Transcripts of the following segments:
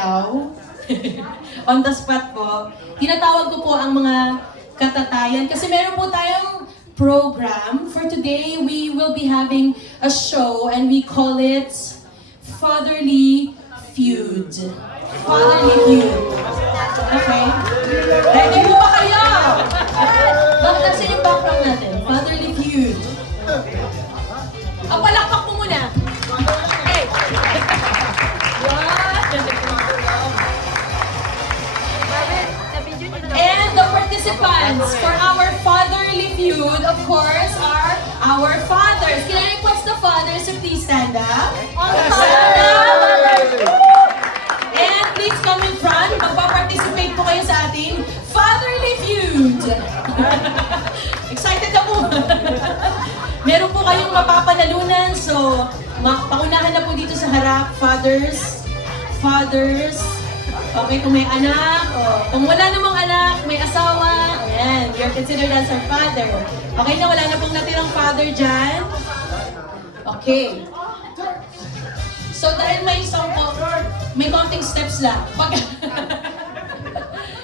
On the spot po, tinatawag ko po ang mga katatayan kasi meron po tayong program. For today, we will be having a show and we call it Fatherly Feud. Fatherly Feud. Okay? Ready mo ba kayo? Bakit nasa yung background natin? Fatherly Feud. Ang palakpak mo muna. Okay. And the participants for our fatherly feud, of course, are our fathers. Can I request the fathers to please stand up? Stand up! And please come in front. Magpa-participate po kayo sa ating fatherly feud. Excited ako. Meron po kayong mapapanalunan, so paunahan na po dito sa harap, fathers. Okay, kung may anak, o kung wala namang anak, may asawa, ayan, you're considered as our father. Okay na, wala na pong natirang father dyan. Okay. So, dahil may song po, may konting steps lang.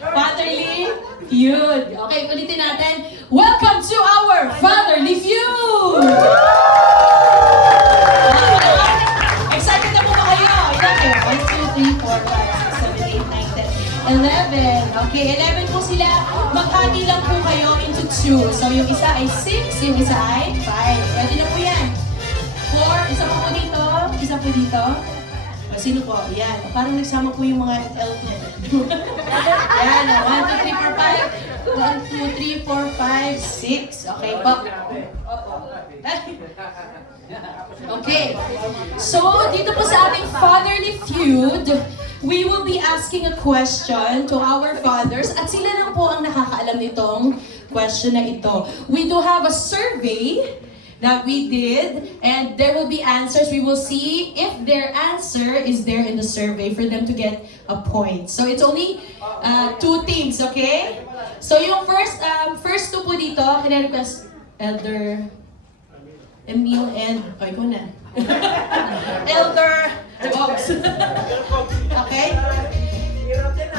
Fatherly Feud. Okay, ulitin natin. Welcome to our Fatherly Feud! Excited na po ba kayo? Ilan kayo? 1, 2, 3, 4, 5. 11. Okay, 11 po sila. Maghati lang po kayo into 2. So, yung isa ay 6, yung isa ay 5. Pwede na po yan. 4, isa po dito, isa po dito. O, sino po? Yan. Parang nagsama po yung mga elf niya. Yan, 1, 2, 3, 4, 5. 1, 2, 3, 4, 5, 6. Okay po. Okay. So, dito po sa ating Fatherly Feud, we will be asking a question to our fathers at sila lang po ang nakakaalam nitong question na ito. We do have a survey that we did and there will be answers. We will see if their answer is there in the survey for them to get a point. So it's only 2 teams, okay? So yung first two po dito, kina-request Elder Emil and, ikaw na. Elder Box. Okay?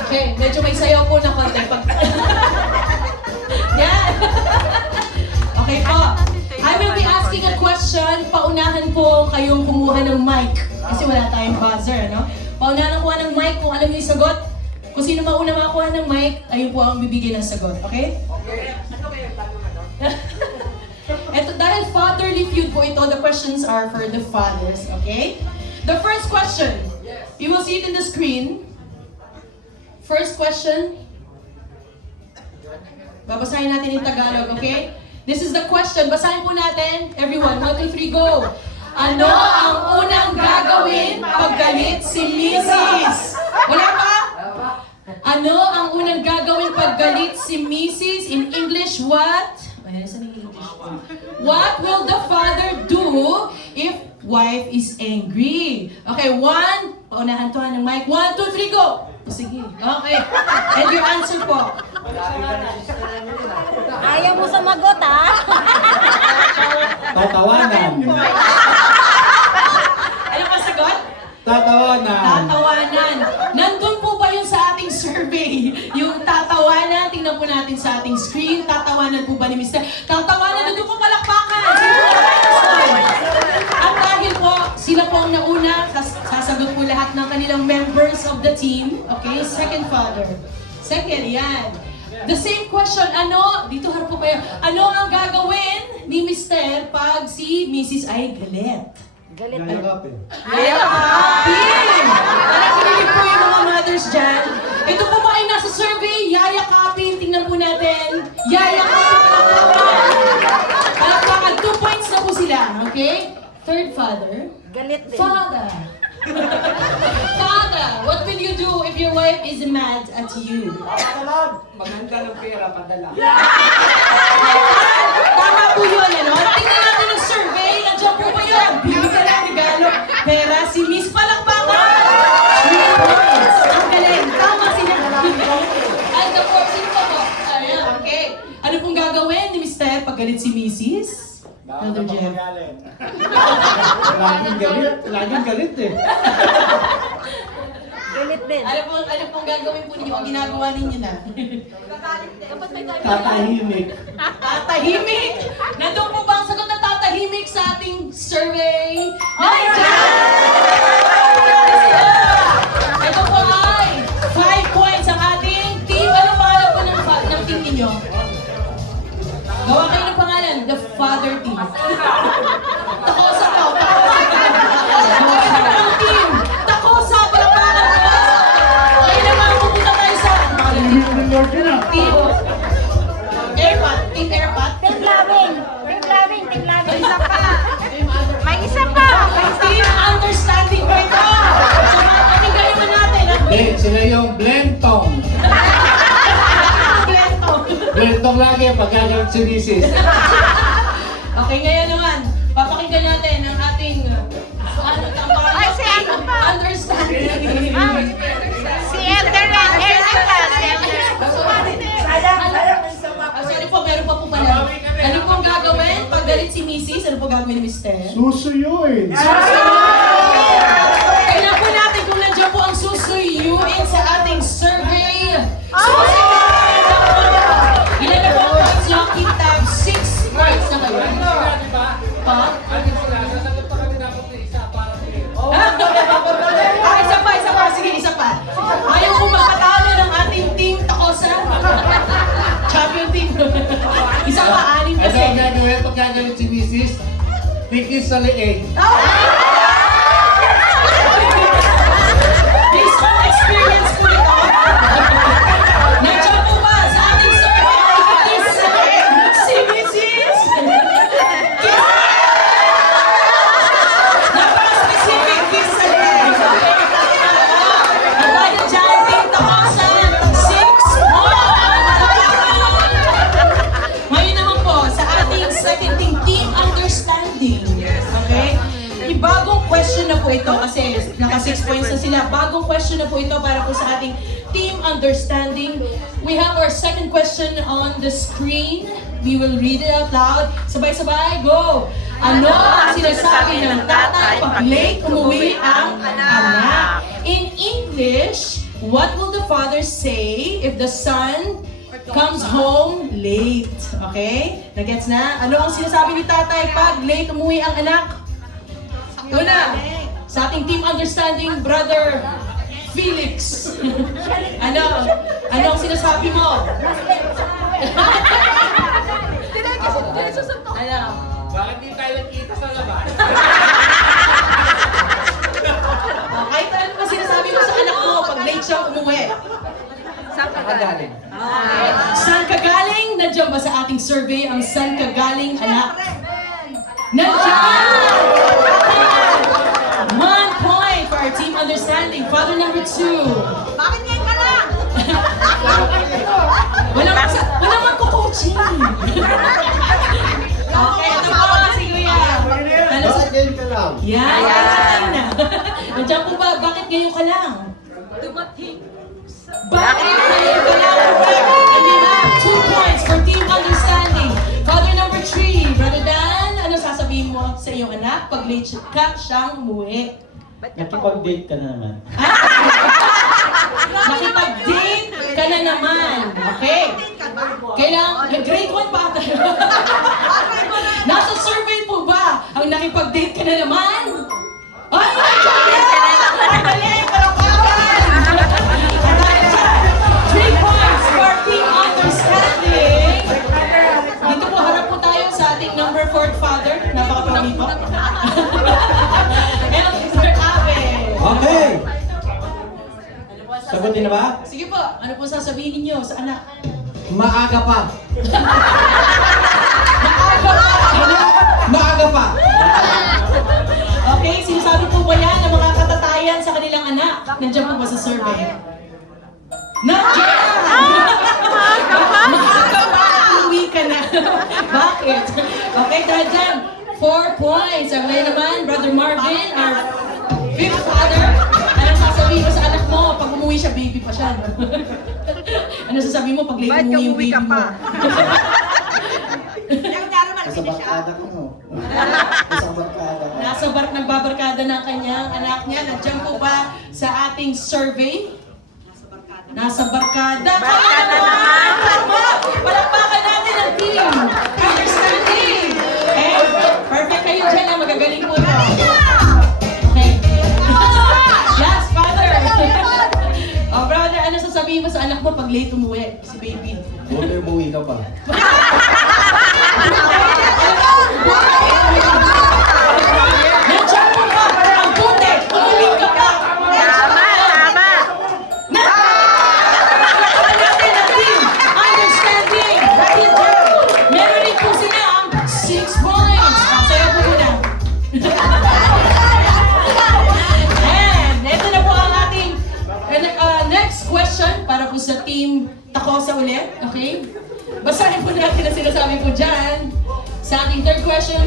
Okay, medyo may sayaw po na konti. Yan. Okay po. I will be asking a question. Paunahan po kayong kumuha ng mic. Kasi wala tayong buzzer, no? Paunahan ang kuha ng mic kung alam niyo yung sagot. Kung sino mauna makakuha ng mic, ayun po ang bibigyan ng sagot. Okay? Okay. Ano ba yung tanong ano? Eto, dahil fatherly feud po ito, the questions are for the fathers, okay? The first question, you will see it in the screen. First question, babasahin natin in Tagalog, okay? This is the question, basahin po natin. Everyone, 1, 2, 3, go! Ano ang unang gagawin pag galit si Mrs.? Wala pa? Ano ang unang gagawin pag galit si Mrs.? In English, what? What will the father do if wife is angry? Okay, 1. Paunahan to ng mic. 1, 2, 3, go! Sige. Okay. And your answer po? Ayaw mo sumagot, ha? Tatawanan. Ano pa sagot? Tatawanan. Tatawanan. Nandun po ba yung sa ating survey? Yung tatawanan, tingnan po natin sa ating screen. Tatawanan po ba ni Mr.? Tatawanan, nandun po palakpakan. At dahil po, sila po ang nauna, sasagot po lahat ng kanilang members of the team. Okay, second father. Second, yan. The same question, dito harap po kayo, ano ang gagawin ni Mr. pag si Mrs. ay galit? Galit. Yayakapin. Yayakapin! Parang kinilig po yung mga mothers dyan. Ito po ba ay nasa survey? Yayakapin. Tingnan po natin. Yayakapin. Palakpakan. 2 points na po sila. Okay? Third father. Galit din. Father. Father, what will you do if your wife is mad at you? Maganda ng pera, padala. Tama po yun, ano? Tingnan natin yung survey. Nandiyan po ba yun? Bibigyan ng regalo. Pera si Miss Palakpakan. 3 points. Ang galing. Tama sila. And the fourth, sino pa po? Ayan, okay. Ano pong gagawin ni Mr. pag galit si Mrs.? Elder Jeff. Laging galit eh. Galit din. Alam pong gagawin po ninyo ang ginagawa ninyo na. Dapat may time. Tatahimik. Tatahimik! Nandun po ba ang sagot na tatahimik sa ating survey? Nandiyan! Ito po ay 5 points ang ating team. Anong pangalan po ng team ninyo? Gawa kayo ng pangalan, the father team. Takosa po, Takosa ang team. Takosa, palakpakan po. Okay naman, pupunta tayo sa team. Airpat, team Airpat. Team loving. Team loving. Team loving. Isa pa. May isa pa. May isa Team pa. understanding po ito. So, pakinggan naman natin ang Hindi, sila yung blentong. kwento. Blentong lagi pag gagawin si Mrs. Okay, ngayon naman, papakinggan natin ang ating Ay, si ano pa? understanding. Si Elder na. Elder pa. Si Elder. Sorry po, meron pa po pala. Ano pong gagawin? Pag galit si Mrs., ano po gagawin ni Mr.? Susuyuin. Kailan po natin kung nandiyan po ang susuyuin sa ating survey. Susuyuin! Ilan na po ang points yung keep tab? 6 points na kayo. Pa? Isa pa. Sige, isa pa. Ayaw kong makatalo ng ating team Takosa. Champion team. Isa pa, anim Ito kasi. ang gagawin pag gagawin si Mrs. Tikis sa leeg. Based on experience po ito. Nandiyan po ba sa ating survey? Si Mrs. Napaka-specific kiss sa leg. At dahil dyan, Team Takosa, 6 points. Ngayon naman po, sa ating second team understanding. Okay? Ibagong question na po ito kasi naka 6 points na sila. Bagong question na po ito para po sa ating team understanding. We have our second question on the screen. We will read it out loud. Sabay-sabay, go! Ano ang sinasabi ng tatay pag late umuwi ang anak? In English, what will the father say if the son comes home late? Okay? Nagets na? Ano ang sinasabi ni tatay pag late umuwi ang anak? Una, sa ating team understanding, Brother Felix. Ano ang sinasabi mo? Ano? Bakit di tayo kita sa labas? Kahit ano pa sinasabi mo sa anak mo pag late siyang umuwi? Nakagaling. Saan ka galing? Nandiyan ba sa ating survey ang saan ka galing anak? Nandiyan! 1 point for our team understanding. Father number 2. Bakit ngayon ka lang? Walang magko-coaching. Okay, ito po si Kuya. Ano sa... ngayon ka lang? Yan! Nandiyan po ba? Bakit ngayon ka lang? Dumating. Bakit ngayon ka lang? And we have 2 points for team understanding. Father number 3. Brother Dan, ano sasabihin mo sa iyong anak pag late ka siyang umuwi? Nakipag-date ka na naman. Makipag-date ka na naman. Okay. Kailangan, grade 1 pa tayo. Nasa survey po ba ang nakipag-date ka na naman? Ay, magaling! Palakpakan! 3 points for team understanding. Dito po, harap po tayo sa ating number 4 father. Napakapami po. Elder Abe. Okay! Sagutin na ba? Sige po, ano po sasabihin ninyo sa anak? Maaga pa! Ano? Maaga pa! Okay, sinasabi po ba yan ng mga katatayan sa kanilang anak? Nandiyan po ba sa survey? Nandiyan! Maaga pa! Uwi ka na. Bakit? Okay, dahil dyan, 4 points. Ang ngayon naman, Brother Marvin, our 5th father. Anong sasabihin mo sa anak mo? Pag umuwi siya, baby pa siya. No? Ano sasabihin mo pag late umuwi yung baby mo? Sa bakada ka mo. Isang barkada. Nagbabarkada ng kanyang anak niya. Nandiyan po ba sa ating survey? Nasa barkada. Barkada Tama naman. Tama! Palakpakan natin ang team. Understanding. Okay? Perfect kayo dyan. Magagaling po ito. Okay. Last, father. Oh, brother, ano sasabihin mo sa anak mo pag late umuwi? Si baby. Buti umuwi ka pa. Nandiyan mo pa. Ang buti. Umuwi ka pa. Tama, tama. Natin ang team. Understanding. Right there. Meron rin po sila ang 6 points. Sayo po muna. And ito na po ang ating next question para po sa team Takosa ulit. Okay? Basahin po natin ang sinasabi po dyan. Sa ating third question,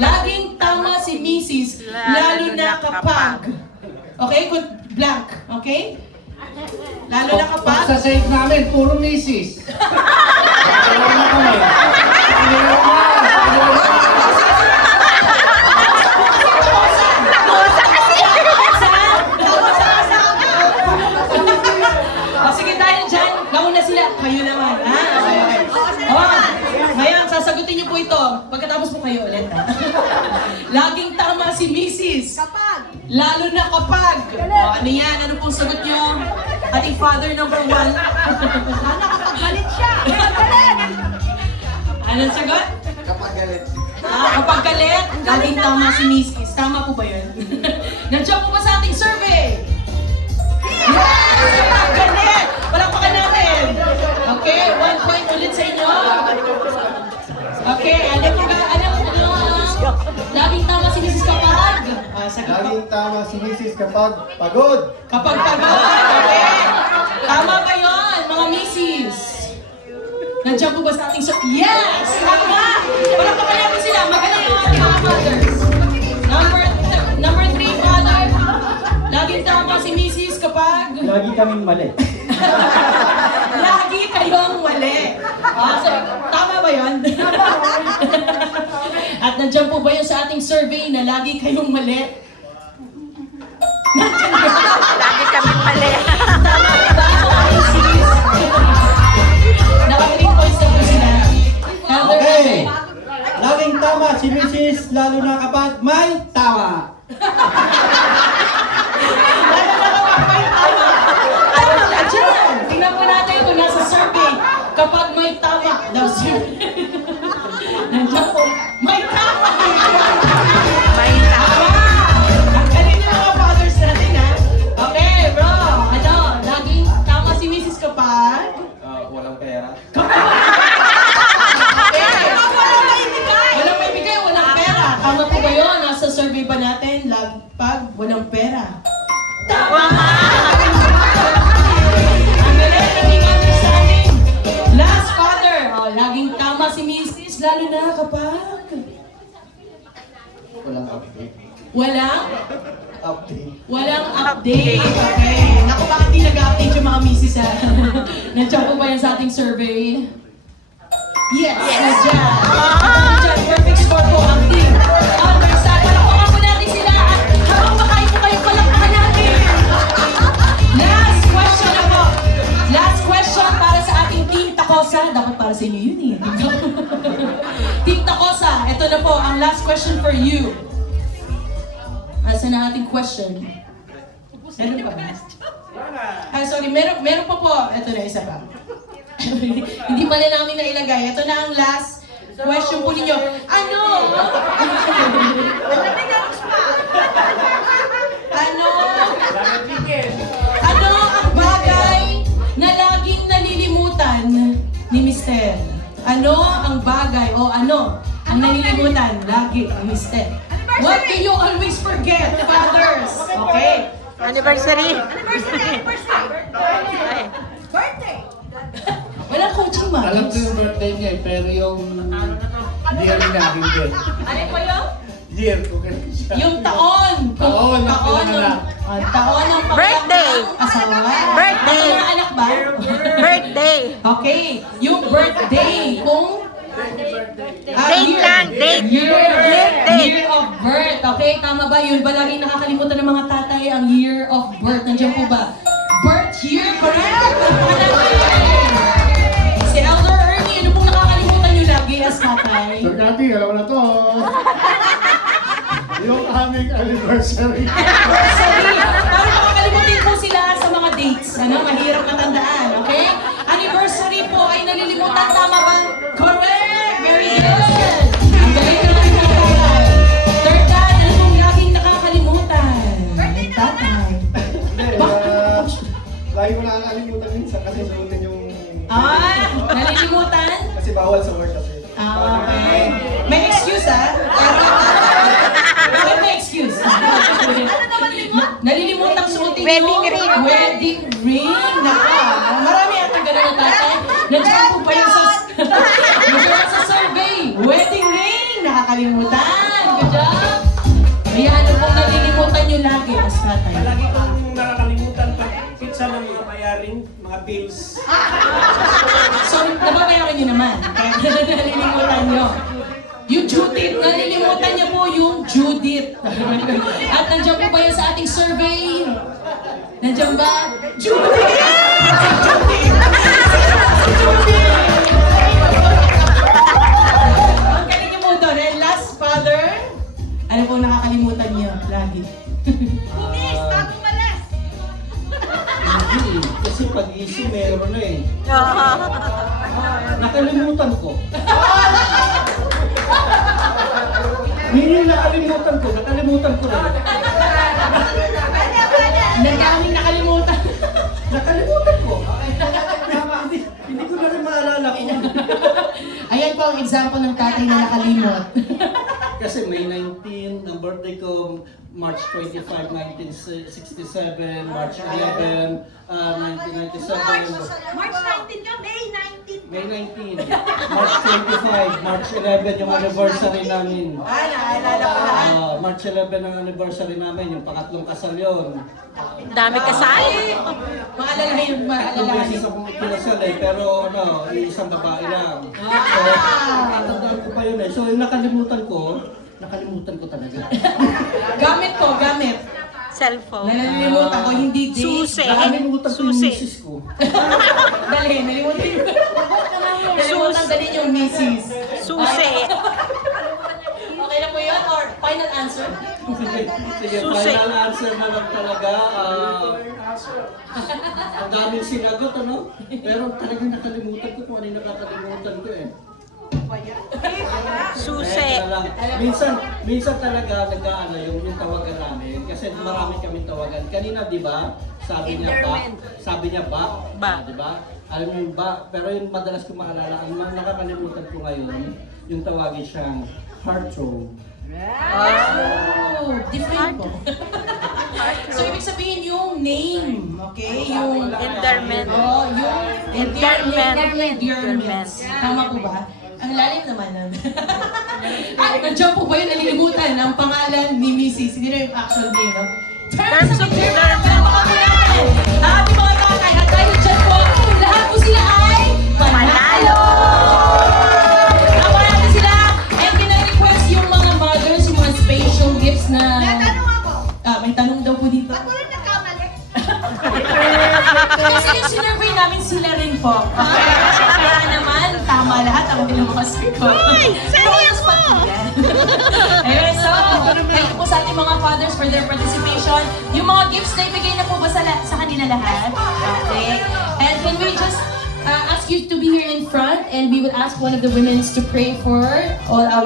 laging tama si Mrs. lalo na kapag. Okay? Blank. Okay? Lalo na kapag. Sa save namin, puro misis. Wala na kami. O sige tayo dyan, nauna sila. Kayo naman. Okay. Ngayon, sasagutin niyo po ito. Pagkatapos po kayo ulit. Laging tama si Mrs. Kapag. Lalo na kapag. Ano yan? Ano pong sagot niyo? Ating father number 1. Galit siya. Galit. Anong sagot? Kapag galit. Kapag galit, laging tama si Mrs. Tama po ba yun? Nandiyan po ba sa ating survey? Yes! Kapag galit! Palakpakan natin! Okay, 1 point ulit sa inyo. Okay, alam mo ba? Laging tama si Mrs. kapag? Sagot po. Laging tama si Mrs. kapag pagod. Kapag pagod, okay? Tama ba yun, mga Mrs.? Nandiyan po ba sa ating Yes! Tama! Palakpakan natin sila. Magaling yung ating mga fathers. Number 3, father. Laging tama si Mrs. kapag... Lagi kaming mali. Lagi kayong mali. So, tama ba yun? At nandiyan po ba yun sa ating survey na lagi kayong mali? Lagi kami mali. Naka-3 points na po sila. Okay. Laging tama si Mrs. lalo na kapag may tama. Lalo na kapag may tama. Tama ka dyan. Tingnan po natin kung nasa survey. Kapag may tama. Nandiyan po. May tama. May tama. Ang galing yung mga fathers natin, ha? Okay, bro. Ano? Laging tama si Mrs. kapag... Walang pera. Walang may bigay, walang pera. Tama po ba yun? Nasa survey ba natin? Pag walang pera. Tama! Ang galing, naging understanding. Last father. Laging tama si Mrs. Lalo na kapag... Walang update. Walang? Update. Walang update. Okay. Naku, bakit di nag-update yung mga misis ha? Nandiyan po ba yan sa ating survey? Yes! Nandiyan. Nandiyan. Perfect score po ang team. Understand. Palakpakan po natin sila at habang makain po kayo, palakpakan natin. Last question na po. Last question para sa ating Team Takosa. Dapat para sa inyo yun eh. Team Takosa, ito na po ang last question for you. Asa na ating question? Meron pa ba? Sorry, meron pa po. Ito na, isa pa. Hindi pala namin nailagay. Ito na ang last question po ninyo. Ano? Ano ang bagay na laging nalilimutan ni Mister? Ano ang bagay o ano ang nalilimutan lagi ni Mister? What do you always forget, fathers? Okay. Anniversary. Walang coaching, ma. Alam ko yung birthday niya eh, pero yung year niya hindi. Ano po yung? Year ko kailan siya. Yung taon. Taon ng taon pinanganak. taon ng Birthday. asawa. Birthday. Ang mga anak ba? Birthday. Okay. Yung birthday. Kung Date lang, date. Year of birth. Okay, tama ba? Yun ba lagi nakakalimutan ng mga tatay ang year of birth? Nandiyan po ba? Birth year, correct? Si Elder Ernie, ano pong nakakalimutan nyo lagi as tatay? Sir Cathy, alam mo na to. Yung aming anniversary. Anniversary. Parang makakalimutin po sila sa mga dates. Ano? Mahirap matandaan, okay? Anniversary po ay nalilimutan. Tama ba? Correct! Very good! Ang galing na ng tatay. Third dad, ano pong laging nakakalimutan? Ang tatay. Lagi ko nakakalimutan minsan kasi suotin yung... Nalilimutan? Kasi bawal sa work kasi. Okay. May excuse, Bakit may excuse? Nalilimutan suotin Wedding yung ring. wedding ring. Naka, marami atang ganun na tatay. Nandiyan po pa yung nandiyan sa survey. Wedding ring. Nakakalimutan. Good job. Kaya ano pong nalilimutan nyo lagi as tatay? Lagi kong nakakalimutan pag pizza ng mga bayaring, mga bills. So, nababayaran nyo naman. Kaya nalilimutan nyo. Yung Judith, nalilimutan niya po yung Judith. At nandiyan po ba yan sa ating survey? Nandiyan ba? Judith! Si Judith! Si Judith! Ang galing niyo po doon. And last, Father, ano po nakakalimutan niyo lagi? Pumis, bagong malas. Hindi, kasi pag-isip meron na eh. Nakalimutan ko. Hindi nakalimutan ko na. Nagkaming nakalimutan. Nakalimutan ko. Hindi ko na rin maalala ko. Ayan po ang example ng tatay na nakalimot. Kasi May 19, ang birthday ko, March 25, 1967, March 11, 1997, March 19 yun, May 19. May 19, March 25, March 11 yung anniversary namin. Naalala ko na. March 11 ang anniversary namin, yung pangatlong kasal yun. Dami kasal. Maalalahin, Tatlong maalalahin. beses akong ikinasal eh, pero isang babae lang. So, tatandaan ko pa yun eh. So, yung nakalimutan ko talaga. Gamit ko, gamit. Cellphone. Nalilimutan ko, hindi date. Susi. Nakalimutan ko yung Susi. misis ko. Dali, nalimutan yung... Nalimutan dali yung misis. Susi. Okay na po yun? Or final answer? Sige, Susi. final answer na lang talaga. Ang daming sinagot, ano? Pero talagang nakalimutan ko kung ano yung nakakalimutan ko eh. Susi. Kaya lang, minsan talaga nag-aano yung tawagan namin kasi marami kaming tawagan. Kanina, di ba? Sabi niya ba? Ba. Di ba? Alam mo yung ba? Pero yung madalas ko maalala, ang mga nakakalimutan ko ngayon, yung tawagin siyang heart throb. Oh, different po. So, ibig sabihin yung name, okay? Yung... Endearment. Oh, yung Endearment. Tama po ba? Ang lalim naman nun. At nandiyan po ba yung nalilimutan ang pangalan ni Mrs. Hindi na yung actual name, no? Terms of endearment. Ang ating mga tatay, at dahil dyan po, lahat po sila ay panalo! Tama natin sila, and pina-request yung mga mothers, yung mga special gifts na... Natanong ako. May tanong daw po dito. Ba't wala nagkamali? Kasi yung sinurvey namin sila rin po. Kaya naman, tama lahat ang nilang mga sagot. Bonus pa yan. Anyway, so, thank you po sa ating mga fathers for their participation. Yung mga gifts na ibigay na po ba sa kanila lahat? Okay. And can we just ask you to be here in front and we will ask one of the women to pray for all our